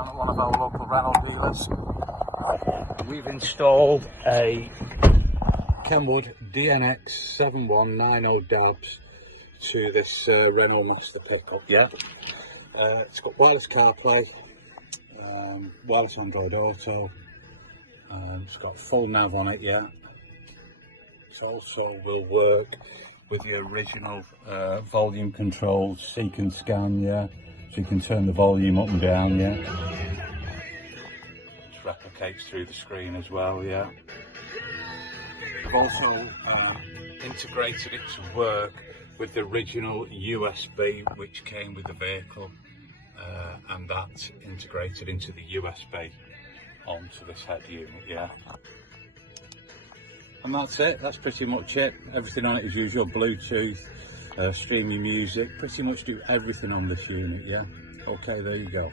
down at one of our local Renault dealers. We've installed a KENWOOD DNX7190DABS to this Renault Master pickup. Yeah, it's got wireless CarPlay, wireless Android Auto, it's got full nav on it. Yeah, it also will work with the original volume controls, seek and scan. Yeah, so you can turn the volume up and down. Yeah, it replicates through the screen as well. Yeah, we've also integrated it to work with the original USB which came with the vehicle, and that's integrated into the USB onto this head unit. Yeah, and that's it. That's pretty much it. Everything on it is usual. Bluetooth, stream your music, pretty much do everything on this unit. Yeah, okay, there you go.